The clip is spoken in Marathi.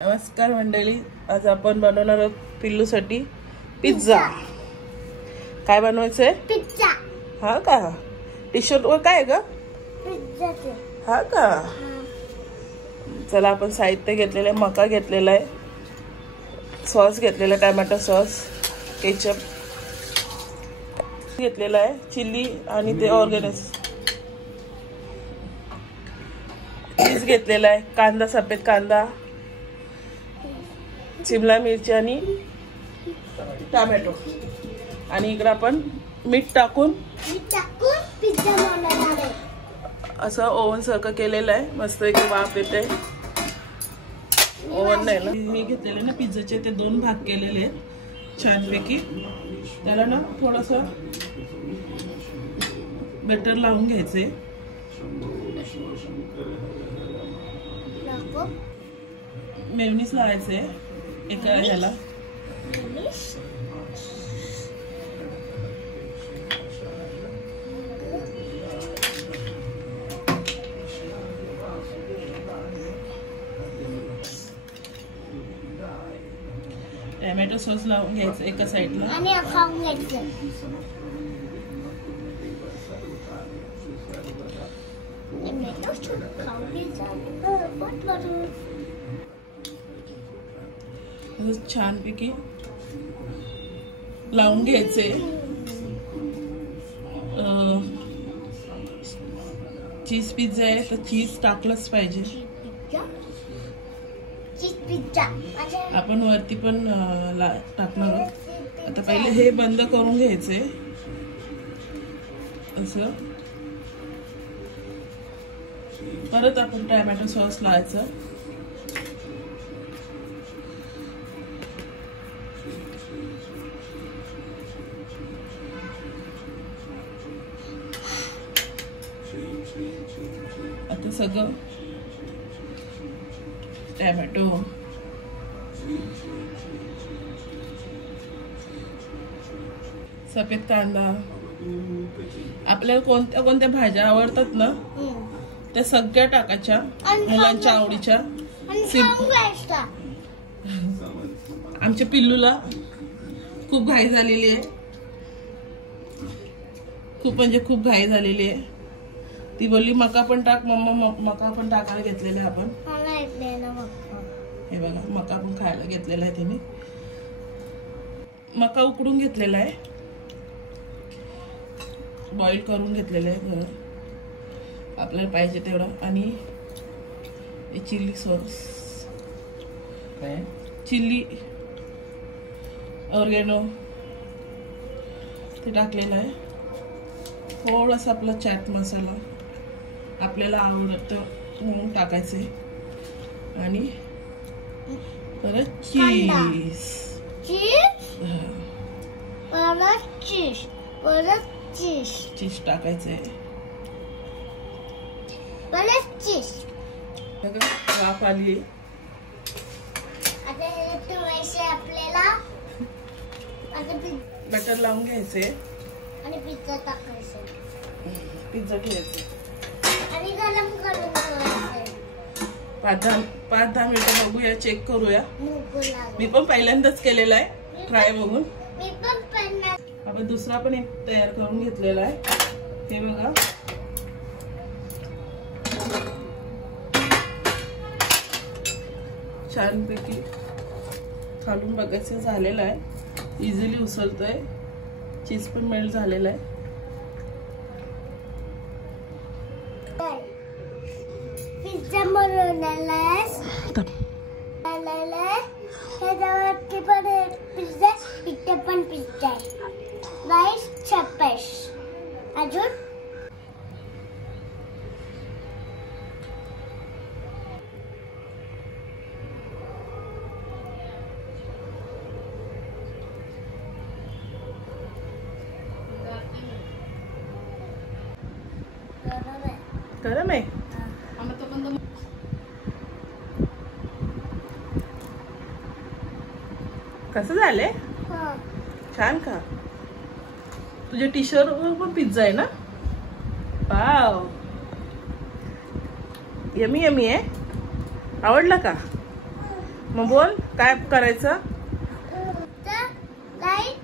नमस्कार मंडळी, आज आपण बनवणार आहोत पिल्लूसाठी पिझ्झा। काय बनवायचंय? पिझ्झा। हा का? टी शर्ट वर काय ग? पिझ्झा। हा का? चला आपण साहित्य घेतलेलं आहे, मका घेतलेला आहे, सॉस घेतलेला आहे, टोमॅटो सॉस, केचप घेतलेला आहे, चिली आणि ते ऑर्गेनिक चीज घेतलेला आहे, कांदा, सफेद कांदा, शिमला मिरची आणि टोमॅटो, आणि इकडे आपण मीठ टाकून पिझ्झा बनवणार आहे। असं ओव्हन सारखं केलेलं आहे, मस्त एक वाफ येते। ओव्हन नाही ना, हे घेतलेले ना पिझ्झाचे, ते 2 भाग केलेले आहेत छानपैकी। त्याला ना थोडंसं बटर लावून घ्यायचे, मेयोनीज लावायचे एका ह्याला, टोमॅटो सॉस लावून घ्यायचं एका साईडला आणि खाऊन घ्यायचं। टोमॅटो सॉस खाऊन घ्यायचं, छानपैकी लावून घ्यायचे। चीज पिझ्झा आहे तर चीज टाकलंच पाहिजे। चीज पिझ्झा आपण वरती पण टाकणार आहोत। आता पहिले हे बंद करून घ्यायचे असं, परत आपण टोमॅटो सॉस लावायचं। आता सगळं टोमॅटो, सफेद कांदा, आपल्याला कोणत्या कोणत्या भाज्या आवडतात ना त्या सगळ्या टाकायच्या, मुलांच्या आवडीच्या। आमच्या पिल्लूला खूप घाई झालेली आहे, खूप म्हणजे खूप घाई झालेली आहे। ती बोलली मका पण टाक मम्मा, मका पण टाकायला घेतलेला आहे आपण। हे बघा, मका पण खायला घेतलेला आहे तिने। मका उकडून घेतलेला आहे, बॉईल करून घेतलेलं आहे आपल्याला पाहिजे तेवढं। आणि चिली सॉस, चिली ऑर्गेनो ते टाकलेलं आहे, थोडासा आपला चाट मसाला आपल्याला आवडतं म्हणून टाकायचे, आणि परत चीज, चीज टाकायचे, वाफ आली। बटर लावून घ्यायचे आणि पिझ्झा टाकायचं, पिझ्झा घ्यायचे आणि गरम करून ठेवायचं। 5-10 मिनिटं बघूया, चेक करूया। मी पण पहिल्यांदाच केलेला आहे, ट्राय बघून। आपण दुसरा पण एक तयार करून घेतलेला आहे, हे बघा। छानपैकी खालून बघायचं झालेलं आहे, इझिली उचलतोय, चीज पण मेल्ट झालेला आहे। पिझ्झा बनवलेला आहे, ह्याच्यावरती पण पिझ्झा, इथे पण पिझ्झा आहे, राईस, चपाती, अजून गरम आहे। कसं झालंय? छान का? तुझ्या टी शर्ट वर पण पिझ्झा आहे ना? वाव, यमी यमी आहे। आवडला का? मग बोल काय करायचं. तर राईस